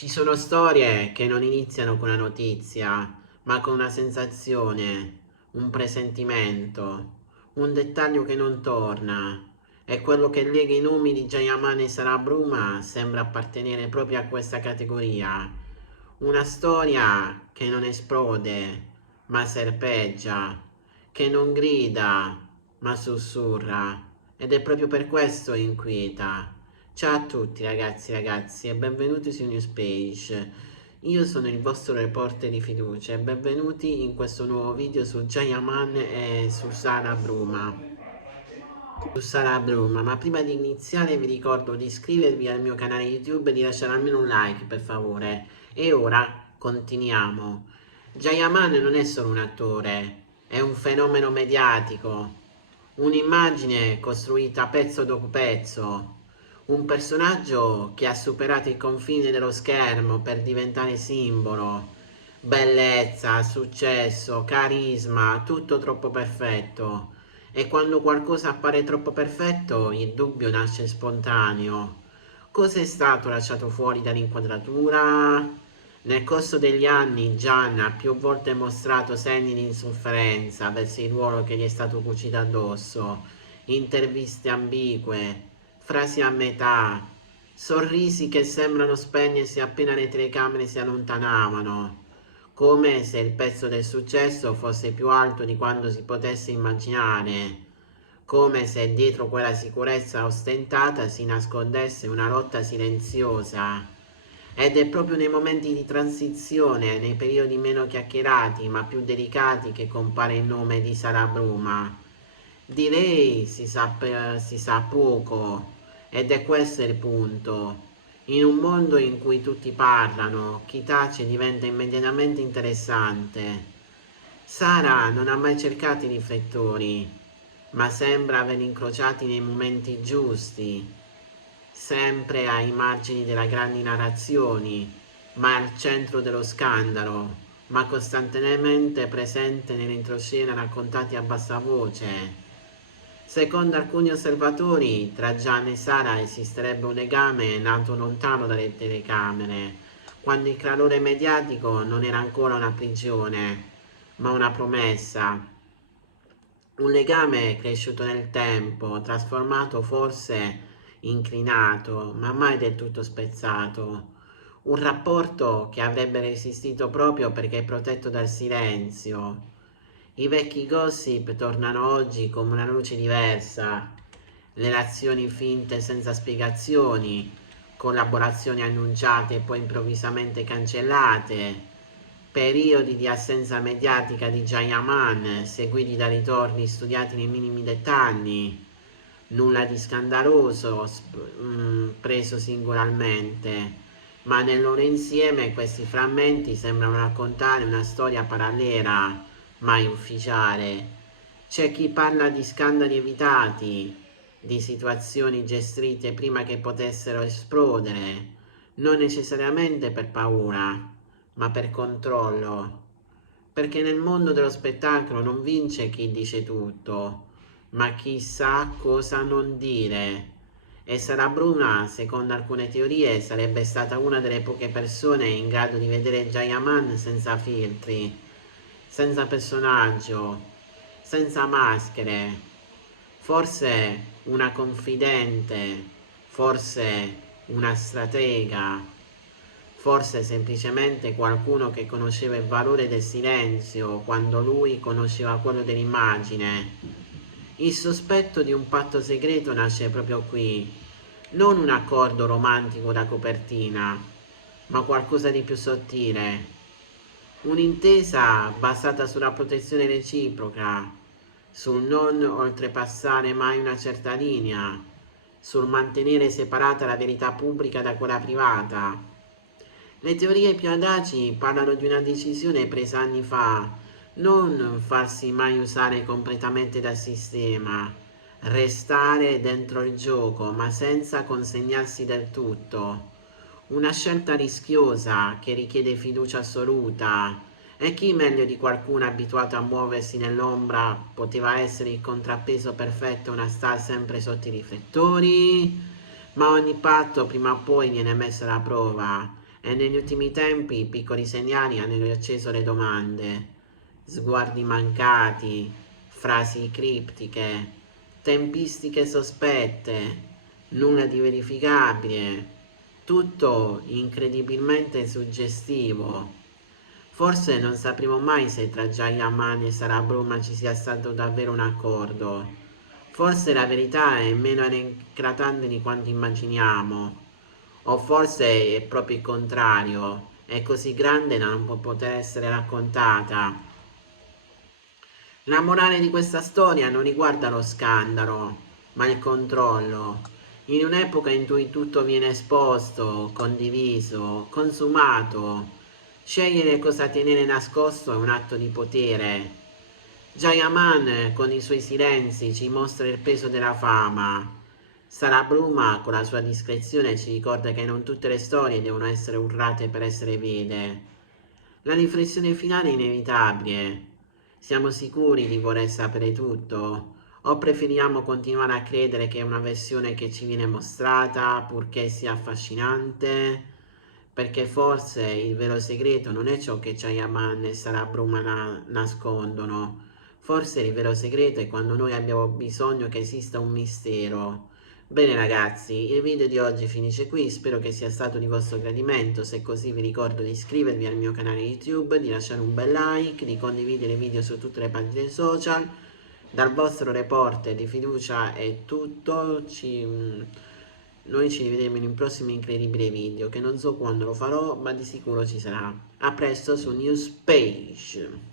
Ci sono storie che non iniziano con una notizia, ma con una sensazione, un presentimento, un dettaglio che non torna. E quello che lega i nomi di Jayaman e Sara Bruma sembra appartenere proprio a questa categoria. Una storia che non esplode, ma serpeggia, che non grida, ma sussurra. Ed è proprio per questo inquieta. Ciao a tutti ragazzi e benvenuti su Newspage. Io sono il vostro reporter di fiducia e benvenuti in questo nuovo video su Jayaman e su Sara Bruma. Ma prima di iniziare vi ricordo di iscrivervi al mio canale YouTube e di lasciare almeno un like per favore. E ora continuiamo. Jayaman non è solo un attore, è un fenomeno mediatico, un'immagine costruita pezzo dopo pezzo, un personaggio che ha superato il confine dello schermo per diventare simbolo, bellezza, successo, carisma, tutto troppo perfetto. E quando qualcosa appare troppo perfetto, il dubbio nasce spontaneo. Cosa è stato lasciato fuori dall'inquadratura? Nel corso degli anni Gian ha più volte mostrato segni di insofferenza verso il ruolo che gli è stato cucito addosso, interviste ambigue, frasi a metà, sorrisi che sembrano spegnersi appena le telecamere si allontanavano, come se il pezzo del successo fosse più alto di quanto si potesse immaginare, come se dietro quella sicurezza ostentata si nascondesse una lotta silenziosa. Ed è proprio nei momenti di transizione, nei periodi meno chiacchierati ma più delicati, che compare il nome di Sara Bruma. Di lei si sa poco, ed è questo il punto. In un mondo in cui tutti parlano, chi tace diventa immediatamente interessante. Sara non ha mai cercato i riflettori, ma sembra aver incrociati nei momenti giusti, sempre ai margini delle grandi narrazioni, ma al centro dello scandalo, ma costantemente presente nell'introscena raccontati a bassa voce. Secondo alcuni osservatori, tra Gian e Sara esisterebbe un legame nato lontano dalle telecamere, quando il clamore mediatico non era ancora una prigione, ma una promessa. Un legame cresciuto nel tempo, trasformato forse, inclinato, ma mai del tutto spezzato. Un rapporto che avrebbe resistito proprio perché è protetto dal silenzio. I vecchi gossip tornano oggi come una luce diversa, relazioni finte senza spiegazioni, collaborazioni annunciate e poi improvvisamente cancellate, periodi di assenza mediatica di Jayaman seguiti da ritorni studiati nei minimi dettagli, nulla di scandaloso preso singolarmente, ma nel loro insieme questi frammenti sembrano raccontare una storia parallela, mai ufficiale. C'è chi parla di scandali evitati, di situazioni gestite prima che potessero esplodere, non necessariamente per paura, ma per controllo. Perché nel mondo dello spettacolo non vince chi dice tutto, ma chi sa cosa non dire. E Sara Bruna, secondo alcune teorie, sarebbe stata una delle poche persone in grado di vedere Jayaman senza filtri, senza personaggio, senza maschere. Forse una confidente, forse una stratega, forse semplicemente qualcuno che conosceva il valore del silenzio quando lui conosceva quello dell'immagine. Il sospetto di un patto segreto nasce proprio qui, non un accordo romantico da copertina, ma qualcosa di più sottile. Un'intesa basata sulla protezione reciproca, sul non oltrepassare mai una certa linea, sul mantenere separata la verità pubblica da quella privata. Le teorie più audaci parlano di una decisione presa anni fa, non farsi mai usare completamente dal sistema, restare dentro il gioco ma senza consegnarsi del tutto. Una scelta rischiosa che richiede fiducia assoluta. E chi meglio di qualcuno abituato a muoversi nell'ombra poteva essere il contrappeso perfetto a una star sempre sotto i riflettori? Ma ogni patto prima o poi viene messo alla prova. e negli ultimi tempi i piccoli segnali hanno riacceso le domande, sguardi mancati, frasi criptiche, tempistiche sospette, nulla di verificabile, tutto incredibilmente suggestivo. Forse non sapremo mai se tra Giayaman e Sara Bruma ci sia stato davvero un accordo. Forse la verità è meno eclatante di quanto immaginiamo. O forse è proprio il contrario, è così grande da non può poter essere raccontata. La morale di questa storia non riguarda lo scandalo, ma il controllo. In un'epoca in cui tutto viene esposto, condiviso, consumato, scegliere cosa tenere nascosto è un atto di potere. Jayaman con i suoi silenzi ci mostra il peso della fama. Sara Bruma con la sua discrezione ci ricorda che non tutte le storie devono essere urlate per essere vere. La riflessione finale è inevitabile. Siamo sicuri di voler sapere tutto? O preferiamo continuare a credere che è una versione che ci viene mostrata, purché sia affascinante? Perché forse il vero segreto non è ciò che Chayaman e Sara Bruma nascondono. Forse il vero segreto è quando noi abbiamo bisogno che esista un mistero. Bene ragazzi, il video di oggi finisce qui, spero che sia stato di vostro gradimento, se è così vi ricordo di iscrivervi al mio canale YouTube, di lasciare un bel like, di condividere il video su tutte le pagine social. Dal vostro reporter di fiducia è tutto, noi ci rivedremo in un prossimo incredibile video che non so quando lo farò, ma di sicuro ci sarà. A presto su Newspage.